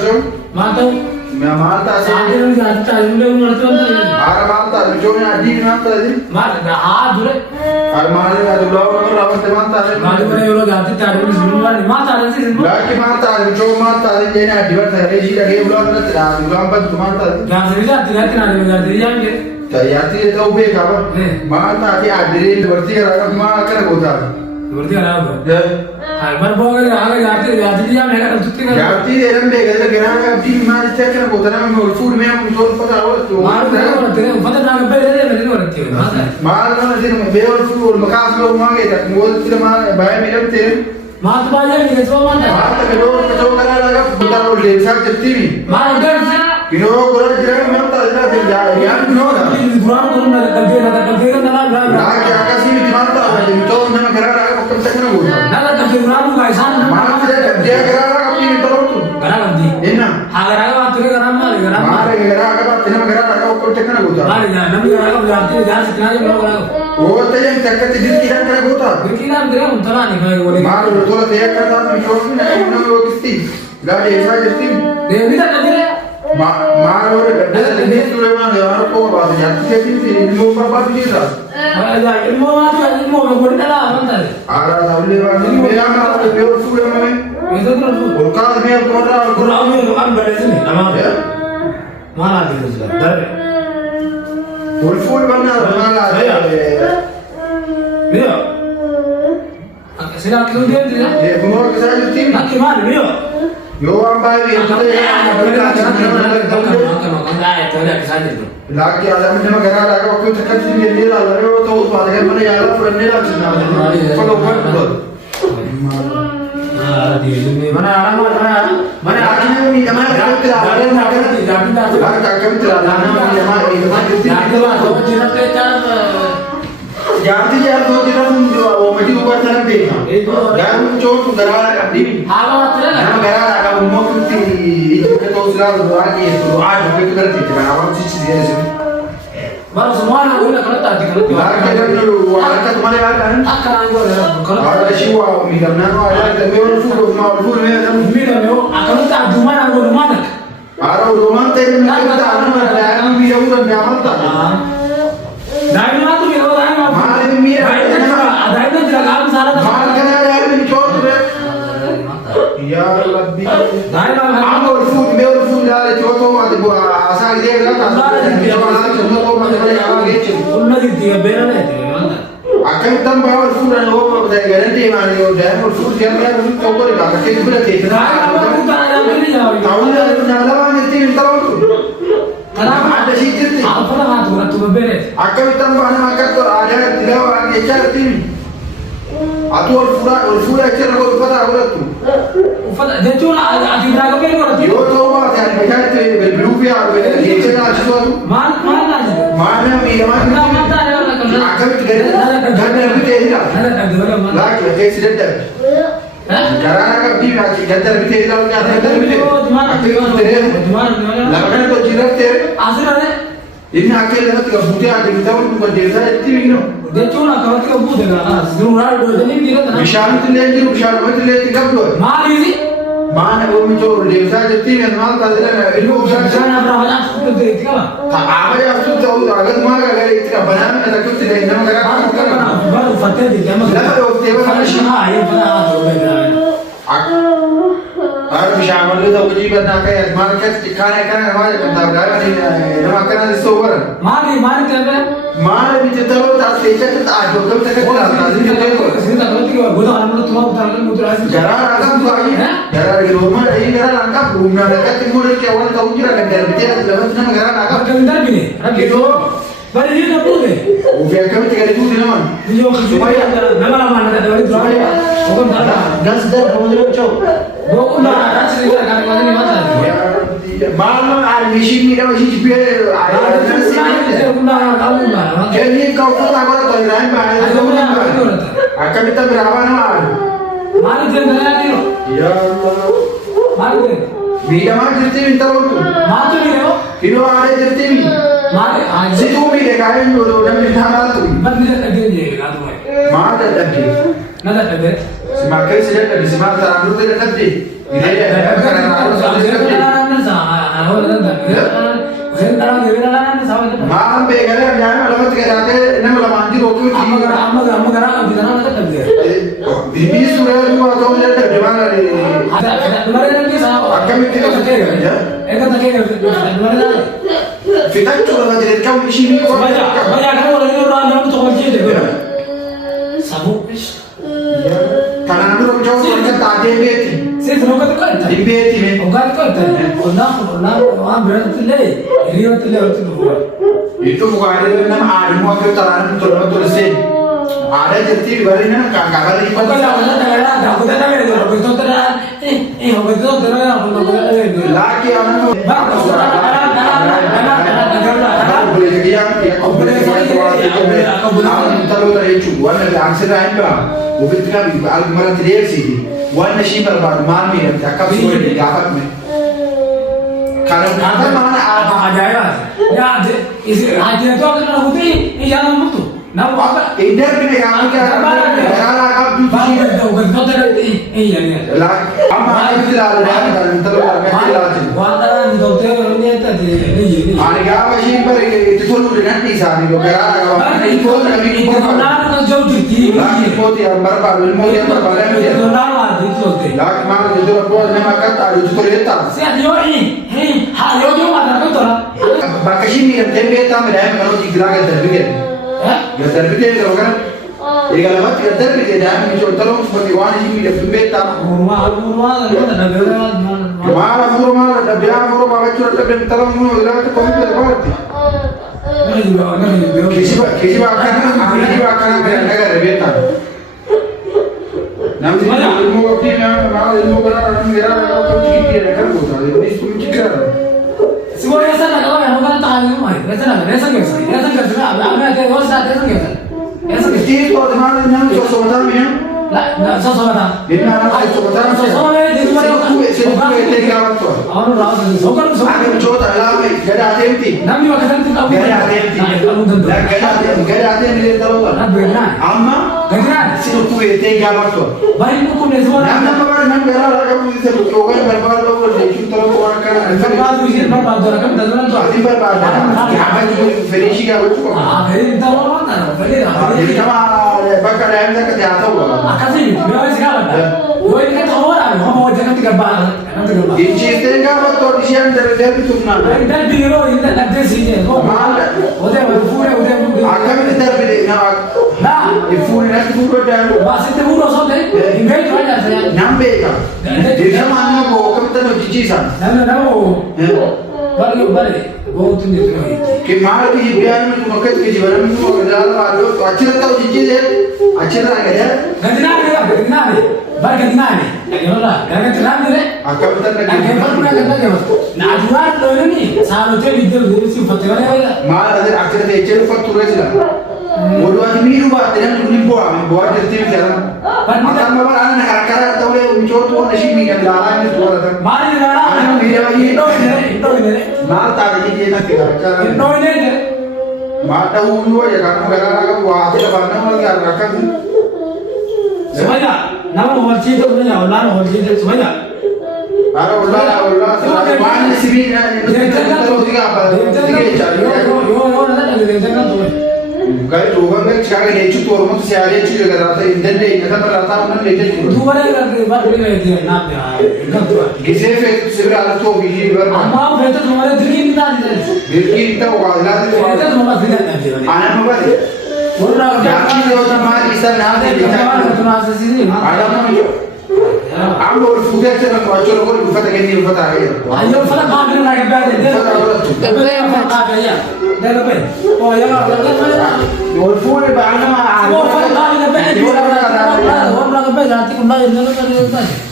bicho. Mata. Me mata sih. Ada yang jatuh, ada yang mati. Ara mata bicho me adi mata sih. Mata, ah dulu. Ara malah ada belau orang rawan te mata sih. Mati mana orang jatuh, ada yang sebelumnya mata ada sih. Lagi mata bicho mata sih jadi adi bar saya sih lagi belau orang te adi belau apa tu mata sih. Jangan cerita, tidak ada yang jadi. Kayak itu tahu be kabar. Mata sih adi berarti orang mah kan bodoh. Berarti apa? Ya. Bar bawa agak jatuh dia mereka tutup kan. Jati dalam bega itu kena kapti mana cek kan bodoh nama mulfur me mulfur pada awal tu. Malu orang tu, pada nak beli dia beli orang tu. Malu mana sih mulfur makas lo mangai tak mul tu mana bayar minum tu. Mat baca ni semua mana? Mata kedua kena lagi bodoh lo lesak jati ni. Malu dah sih. Kino kurang jiran mana tak ada dia yang kino dah. Kurang nak kerja kan nak Lagi akasih ni mata ada itu nama kerana aku kerja kena bodoh. nak kerja kurang guys, Mana dia kerana kapti ni tahu tu. Kerana nanti. Enak. Agar tu kerana mana? Kerana. Mana kerana apa? Tidak kerana aku kerja kena bodoh. Mana nama kerana berarti jangan sekian je berapa. Oh, tu yang cakap tu dia tidak kena bodoh. Berkilan dia untuk ni kalau boleh. Malu tu lah dia kerana tu mikro ni nama kisti. Gak dia saya kisti. Dia ni tak kerja. Malu dia ni tu memang dia orang kau bawa dia kisti ilmu berapa dia. Ilmu boleh dah mana? Ada tahu dia ni memang ada dia sudah memang. Itu tu. Kalau dia Kurang ni kan beres ni. Nama dia. Mana dia tu? Dah. full mana mana Dia. Sila tu dia dia. dia semua kita jadi Nak mana dia? yo ambai itu lagi ada macam negara lagi waktu tekan sini dia lalu tu pada kan mana ya lalu ni lah kalau betul di sini mana orang ni mana kita ada jangan dia tu kita वो मटी ऊपर तरफ देखा गाय जो गरा कभी हावा तेरा ना गरा का वो कुत्ती इधर तो उसका दुआ की तो आज वो तो करती थी ना वो चीज ये से बार semua orang boleh kereta di kereta यार के जब वो आता तुम्हारे यार kan akan anggur और शिवा मिलम ना वो यार जब वो फूल में जब Milam akan tak cuma anggur mana आरो रोमान तेरे में kita ana यार भी वो तो न्यामत था दाई ना तो मेरा दाई ना मार में मेरा दाई ना जरा काम सारा मार करना यार में चोट में यार रब्बी दाई ना आप और फूल में और फूल यार चोटो मत आशा ये ना था जो वाला चोटो को मत बड़े आगे उन्नति दिया बेरा नहीं दिया akan tambah और फूल है वो बताए गारंटी मानी वो डैम और फूल जब यार उन चोटो लगा के पूरा ठीक ना tahu ना नाला में तीन तरह Kenapa ada sih cerita apa nak tu beres akan tambah anak tu ada tidak orang ecar tim atau orang fura ecar kalau pada orang tu ufada dia tu nak ada berapa kali orang tu yo tu apa yang macam tu blue dia ecar ada sesuatu mana mana mata ada orang kerja akan kita kita lagi accident jarang agak di lagi gantar kita hilang gantar lakukan tu jirat ter asal ada ini akhir lepas tu budi ada kita pun bukan desa itu ini dia tu nak kalau kita buat dengan seluruh dua ni dia tak विशाल तिले जी विशाल में तिले तिकप दो मार इसी मान वो में जो देवता जति में माल का दिले इल्लू विशाल jangan apa apa tu tu itu kan आगे आपसे तो अगर मार अगर इतना बना में रखो तिले इतना लगा baru fatih di jam लगा तो तेरे kalau semua ayat pada tu benar और विशाल में तो कुछ बना के मार के दिखाने का हमारे बंदा गाय नहीं नमक करना इसको ऊपर मार कर मार भी तो तास लेके तो आज तो तक Sini tak berarti kalau bodoh anak tu mau tarik muter aja. जरा आराम तो आई जरा रोमा यही जरा लंका घूमना लगा तिमोर के अवन तो उजरा कर दे बिते लवत ना जरा लगा Apa kau dah gini? Ada gitu. Bari dia nak boleh. वो क्या कभी तेरे तू दिन मान Dia supaya nama nama nak ada bari supaya. Bukan ada. दस दर रोज चो Bukan ada cerita kan kau ni mata. मानो आज मिशन मेरा वही पे आया jadi kau pun tak boleh tolong main akan kita berapa nama Mari jangan dia. ya Allah Mari. Bila mana cerita minta waktu Mari ni lo. kilo ada cerita ni Mari. situ mi dekat ni dulu dah minta tu Mari dia dia kan tu. mana tadi Nada ada. semakai sudah tadi semakai terang tu tadi ini ada kerana harus ada akkamitti eegata keega fixachuu lafa jireenya ishii baya kan wala yoo raan namtu hojii de sabu kanaan dura mucaa wanta taatee beekti seetu roga kan hin beekti mee ogaan kan waan biratti illee hiriyooti illee walitti dhufuudha itu bukaanee nama aadamu akka taraan tolma tolsee aadaa jirti barina kan kakala ifa laki anu terlalu terhicu warna angsa lain bah mungkin kan almaran tidak sih warna sih berbagai mami dan tak kau boleh dapat me karena mana ada ya isi aja itu akan aku ini jangan mutu Nah, apa? Inder bine kamu kaya negara agak bang betul iya nih lah ama itu lalu dan terlalu banyak wantaran dokter ini tadi ini ani apa sih ber itu tuh dengan tisar itu negara agak itu kami nah jauh tinggi lagi poti yang berbagai mau yang berbagai itu nama itu deh lagi mana itu apa nama kata itu tuh letak siapa yo ini yo ada betul bakasi nih tempe tamu dah kalau digerak terbikin ya terbikin kalau kan Jika lewat kita terbitin dan misalnya seperti wani sih di pembeta rumah itu ada beberapa rumah ada biar rumah kecil ada bentang rumah ada tu komite lewat kisi akan negara bentang nanti ilmu optinya malah ilmu benar negara kalau kita negara kita ini semua kita semua yang sana kalau yang bukan tahan itu mah rasa apa ada rasa Itu mana yang sosok ya? Nah, sosok apa? Di mana sosok apa? Sosok itu mana? Sosok itu yang apa? Orang rasa sosok. Ada mencoba lagi, gada hati. Nami waktu itu tahu. Gada hati. Gada hati ini tahu kan? Benar. Amma? Benar. Sosok itu yang apa? Baik itu pun semua. Nama baru nama baru lagi mungkin sebuah berbagai logo itu terlalu orang kan. Berbagai sih berbagai orang dalam tu. Ada berbagai. Apa itu versi kalau itu? Ini tahu mana? Jadi sama bakal yang kita tahu. Kasih, biar sekarang. Gue ini kan orang, mau jangan tiga bar. Ini cerita apa tuh di sini dari itu mana? Dari biro ini ada sini. Mana? Udah udah. Akan kita beli Nah, ibu ini nanti buka dan masih temu rosot deh. Ini itu aja saya. nyampe kan? Jadi mana mau kita mau cicisan? Nah. Balik. Gue tunjuk lagi. Kemarin di biar itu makan kejiwaan itu mau kerja lalu acara tahu cicisan? Acara ada ya? Ganti nari. Bar ganti nari. Ya Allah, ganti nari deh. Akan kita Akan pernah ganti mas. Nah, jual lo ini. Sahaja video si foto ada. Malah ada acara kecil faktur aja. Waduh, ada miru bah, tidak tuh buat jadi jalan. Makan bapak anak harga tahu le uncor tuh nasi mie kan jalan itu tuh ada. Mari nara. Anak dia lagi Itu. Mal tadi dia nanti cara. Ini. Mata ulu ya kan gara-gara wah tidak pernah lagi harga. Semuanya, nama wajib itu punya orang wajib itu semuanya. Allah, mana sih ni? Dia terus tiga apa? Tiga cari. Yo, nanti ada jangan tuh. Gaya tu kan cakap ni cuci orang tu siapa cuci juga rata internet, kata rata mana lepas tu. Tu mana lagi baru ni nak ya, enggak tu. Kisah efek sebenarnya tu biji berapa? Amma betul tu mana diri kita ni. Diri kita wala tu. Kita tu mana tidak nanti. Anak apa ni? Orang jangan dia sama Islam nanti kita. Tu nasi sini. Ada mana tu? Ambil sudah cakap macam orang bukan tak ni bukan tak ya. Ayo, fala kau ni nak berada. Dia boleh apa ya? Dia boleh. Oh ya, Your phone is banned. Oh, fala kau ni berada. Orang nak berada nanti kau nak